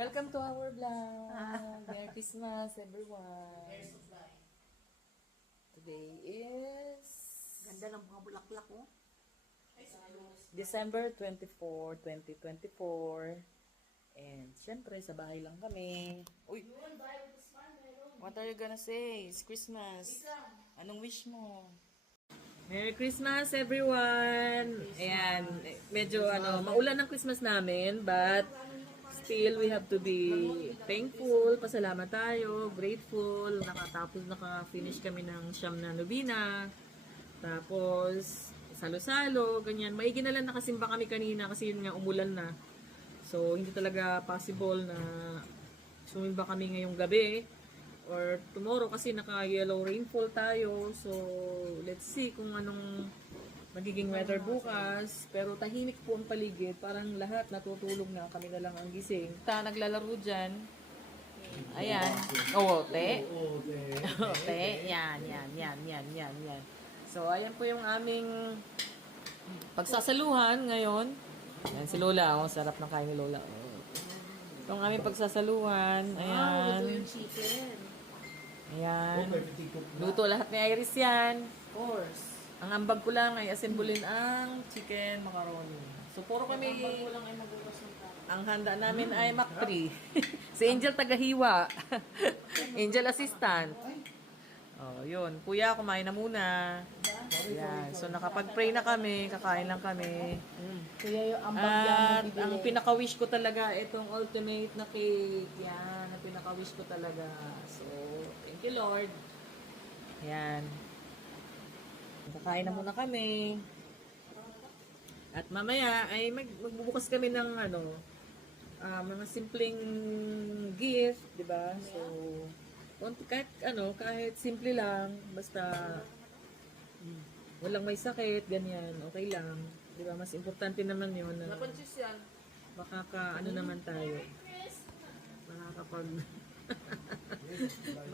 Welcome to our vlog. Merry Christmas, everyone. Today is Ganda ng mga bulaklak, oh. December 24, 2024. And syempre, sa bahay lang kami. Uy! What are you gonna say? It's Christmas. Anong wish mo? Merry Christmas, everyone! Ayan, medyo maulan ang Christmas namin, but still, we have to be thankful, pasalamat tayo, grateful, naka-finish kami ng siyam na nobina, tapos, salo-salo, ganyan. Maigi na lang nakasimba kami kanina kasi yun nga, umulan na. So, hindi talaga possible na sumimba kami ngayong gabi or tomorrow kasi naka-yellow rainfall tayo. So, let's see kung anong magiging weather bukas. Pero tahimik po ang paligid. Parang lahat natutulog na. Kami na lang ang gising. Naglalaro dyan. Ayan. Oo, te. Te. Yan. So, ayan po yung aming pagsasaluhan ngayon. Ayan, si Lola. Oh, sarap ng kain ni Lola. Itong aming pagsasaluhan. Ayan. Ito yung chicken. Ayan. Luto lahat ni Iris yan. Of course. Ang ambag ko lang ay asimbulin ang chicken macaroni. So, puro kami... Ang lang ay magugas ng tao. Ang handa namin ay McFree. Si Angel tagahiwa. Angel assistant. Oh, yun. Kuya, kumain na muna. Yan. So, nakapag-pray na kami. Kakain lang kami. Kaya yung ambag At yan ang pinaka-wish ko talaga, itong ultimate na cake. Yan. Ang pinaka-wish ko talaga. So, thank you, Lord. Yan. Kakain na muna kami. At mamaya ay magbubukas kami ng mga simpleng gift, 'di ba? So kahit simple lang, basta walang may sakit, ganyan, okay lang. 'Di ba? Mas importante naman 'yon na Napansis yan. naman tayo.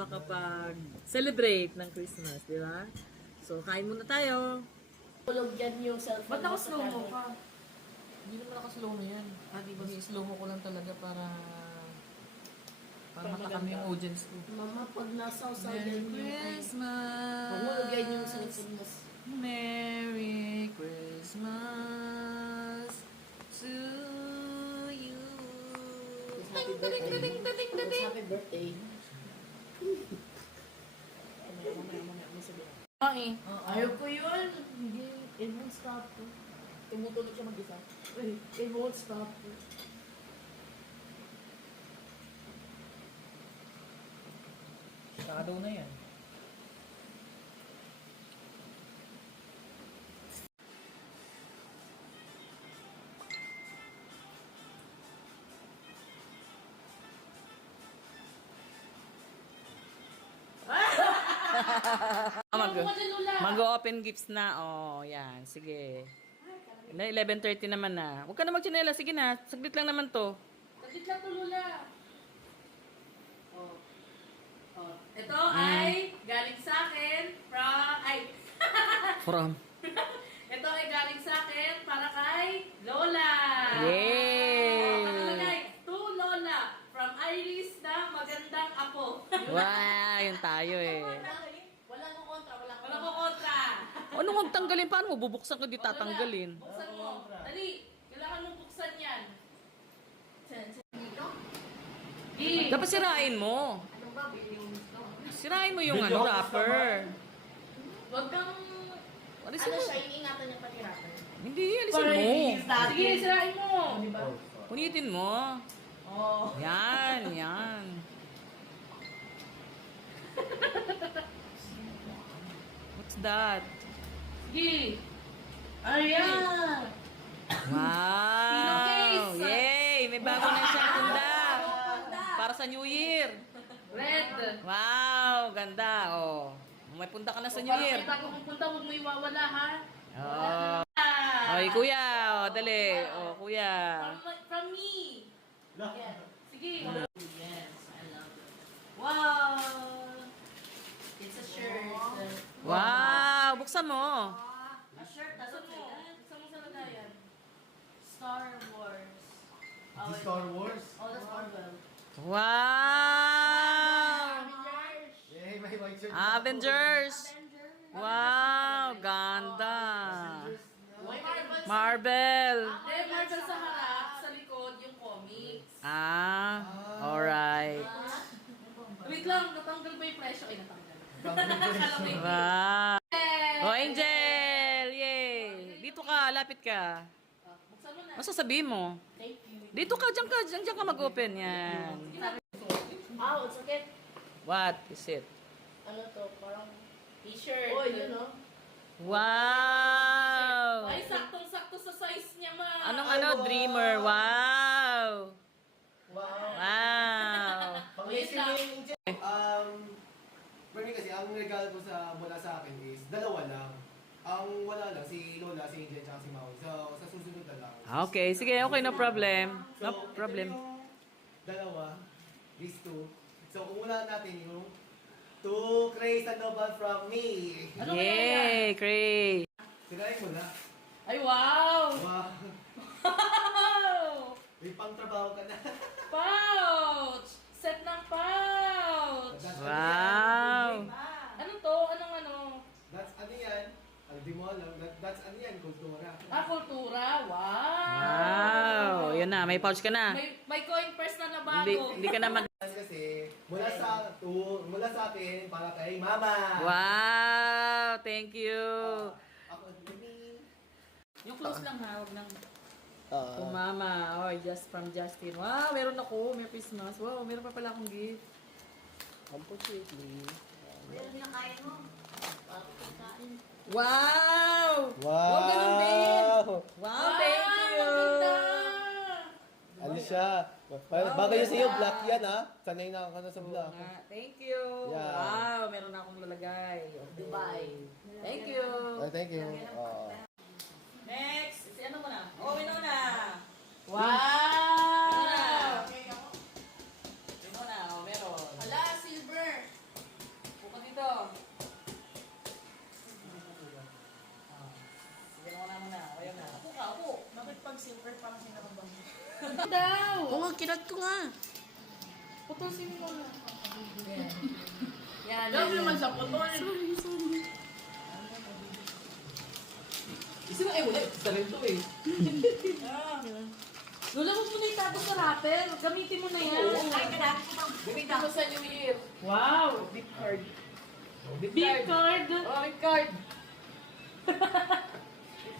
Makapag celebrate ng Christmas, 'di ba? So, kain muna tayo. Tulog yan yung cellphone. Ba't naka-slow mo ka? Hindi naman naka-slow mo yan. Di ba? Slow mo ko lang talaga para makakami yung audience ko. Mama, pag nasa Merry usagan yung Christmas! Mahulog yan yung cellphone mo. Merry Christmas to you. Happy birthday. Happy birthday. Ay, Ayaw ko yun. Hindi. It won't stop. Tumutulog siya mag-isa. It won't stop. shadow na yan. Mag-open gifts na. Oh, yan. Sige. 11:30 naman na. Huwag ka na magchinela. Sige na. Saglit lang naman to. Saglit lang to, Lula. Oh. Ito ay galing sa akin from Ito ay galing sa akin para kay Lola. Yay! Nakalagay, to Lola. From Iris na magandang apo. Wow, yun tayo eh. Wala mo kontra. Ano kung tanggalin? Paano mo? Bubuksan ko, di tatanggalin. Buksan mo. Dali. Kailangan mong buksan yan. Dapat sirain mo. Ano ba? Yung gusto? Sirain mo yung wrapper. Huwag kang... Alisin mo. siya? Yung ingatan niya pati-rapper. Hindi, alisin mo. Sige, sirain mo. Diba? Punitin mo. Oh. Yan. What's that? Sige. Ayan. Wow! case. Yay! May bago na siyang punda. Para sa New Year. Red. Wow! Ganda. Oh. May punta ka na sa New Year. Para kita ko pupunta, huwag mo iwawala, ha? Oh. Oy, kuya. Oh, dali. Oh, kuya. From me. Yeah. Sige. Yes, I love it. Wow. It's a shirt. Wow! Buksan mo. A shirt. Saan mo? Saan mo sa lagayan? Star Wars. Star Wars? Oh, that's Marvel. Wow! Yay, may white shirt. Avengers! Wow! Ganda! Marvel! Hindi, Marvel sa harap, sa likod, yung comics. Ah, alright. Wait lang, natanggal ba yung presyo? Ay, natanggal. Wow! Oh, Angel! Yay! Dito ka, lapit ka. Buksan mo na. Ano sasabihin mo? Thank you. Dito ka, dyan ka mag-open. Yan. Ow, it's okay. What is it? Ano to? Parang t-shirt. Oh, yun o. Wow! Ay, saktong-sakto sa size niya, ma. Anong dreamer? Wow! Wow. Wow! Pag-isip mo yung Angel. For me kasi, ang regalo ko mula sa akin is, dalawa lang. Ang wala lang, si Lola, si Angel, tsaka si Maui. So, sa susunod na lang. Okay, sige, okay, no problem. So, No problem. ito yung dalawa, these two. So, umulan natin yung To Cray Sandoval from me. Yay! Great! Sinayin mo na. Ay, wow! Wow. Wow! May pang-trabaho ka na. Pouch! Set ng pouch! Wow! Ano to? Anong ano? That's ano yan? Di mo alam. That's ano yan? Kultura. Ah, kultura. Wow! Wow! Yun na, may pouch ka na. May coin purse na na Hindi, bago. hindi ka na mag... Kasi mula sa atin para kay Mama. Wow! Thank you! Ako, Mimi. Yung close lang ha, huwag nang... Oh, mama. Oh, just from Justin. Wow, meron ako. May Christmas. Wow, meron pa pala akong gift. Unfortunately. Wow! Wow, ganun din! Wow, thank you! Alicia, bagay yun sa'yo, black yan ha. Sanay na ako na sa black. Thank you! Yeah. Wow, meron na akong lalagay. Okay. Dubai. Thank you! Thank you. Next! Si ano mo na? Oh, Winona na! Wow! Winona, oh, meron. Hala, silver. Puka dito. Sige na muna. O, yan na. Upo ka, upo. Bakit pag silver parang sinakabang? Daw! Oo, kinat ko nga. Putusin mo na. Yan, Daw naman sa putol. Isa nga, wala. Isa rin to eh. Lola, huwag mo na itago sa rapper. Gamitin mo na yan. Ay, gamitin mo sa New Year. Wow! Big card. Beep card. Oh, big card.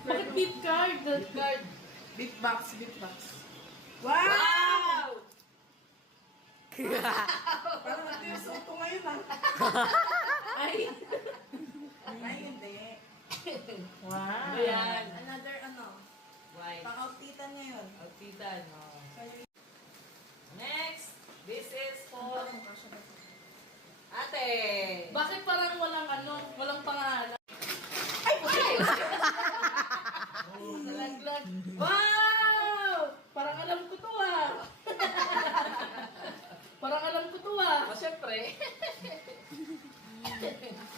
Bakit beep card? Big card. Beep box, beep box. Wow! Parang nag-iusok ko ngayon ah. Ay! Ay, hindi. Wow! Ayan. Another White. pang-outfitan niya yun. Outfitan. Oh. Next. This is for ate. Bakit parang walang pangalan? Nalaglag. Wow! Parang alam ko to ah. Parang alam ko to ah. O, syempre.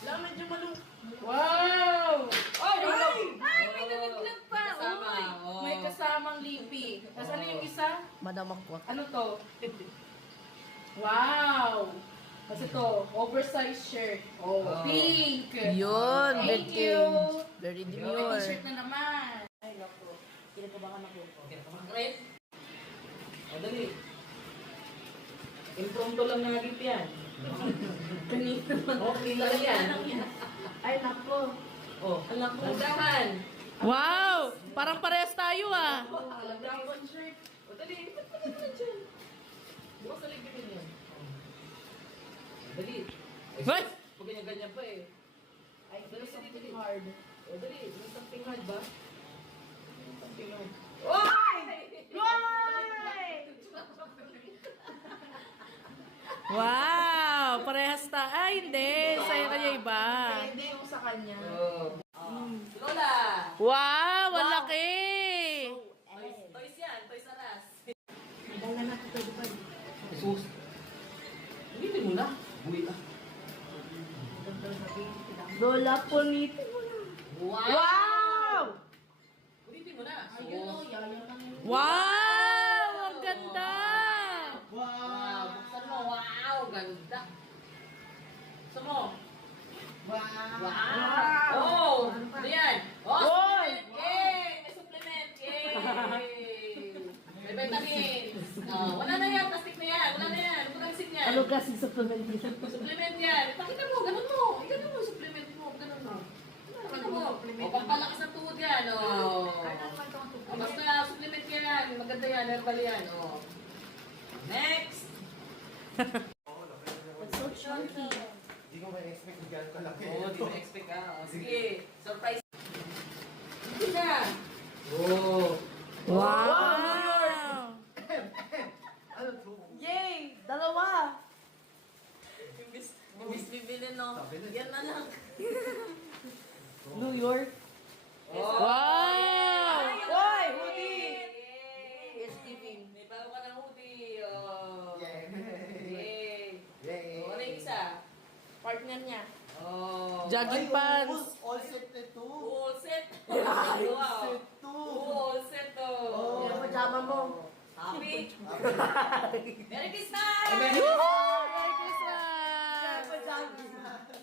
Lang, medyo Wow! Ay! Ay, may nalaglag pa. May kasama, Uy, oh. may kasamang lipi. Tapos ano yung isa? Madamak ko. Ano to? Wow! Kasi to, oversized shirt. Oh, pink. Yun, Thank you. Very May demure. t-shirt na naman. Ay, lako. Kinakabahan ako. Okay, kamakret. O, dali. Impromptu lang na gift yan. Kanina naman. Okay lang yan. Ay, nako. Oh, alam ko. Landahan. Wow! Parang parehas tayo ah. Landahan one shirt. O, dali. Ba't pa naman dyan? Bukas sa ligpin yun. Dali. What? Pag ganyan-ganyan pa eh. Ay, Dali, there's dali, something dali. hard. O, dali. May something hard ba? May something hard. Wow! Parehas ta. Ay, hindi. Sa'yo kanya iba. Hindi yung sa kanya. Oh. Lola! Wow! Ang laki! Toys yan. Toys R Us. Dala na ito, di ba? Jesus. Hindi mo na. Buwi ka. Lola, punitin mo na. Wow! Ulitin mo na. Wow! Ang ganda! Wow! Ganda. Gusto mo? Wow! Wow! Oh! Ano yan? Oh, supplement! Yay! May supplement! Yay! May vitamins! Oh, wala na yan! Plastic na yan! Wala na yan! Huwag nagsip yan! Ano kasi supplement dito? Supplement yan! Pakita mo! Ganun mo! Ganun mo! Supplement mo! Ganun mo! Pakita mo! O, pampalakas ng tuhod yan! Oh. Basta supplement yan! Maganda yan! Herbal yan! Oh. Next! That's so chunky. Hindi ko ma-expect na gano'n kalaki. Oo, di na-expect ka. Oh, sige, surprise. Hindi na. Oh. Wow! Ano to? Yay! Dalawa! Imbis bibili, no? Sabi na. Yan na lang. New York. Oh. Wow! Hoy, hoodie! Yay! Yes, giving. May bago ka ng hoodie. Oh. Yay! Yay! Yay! Oh, ano yung isa? Partner niya. Oh. Jogging pants. All set na to. All set. All Wow. set to. All set to. Oh. Yung pajama mo. Happy. Okay. Merry Christmas! Merry Christmas!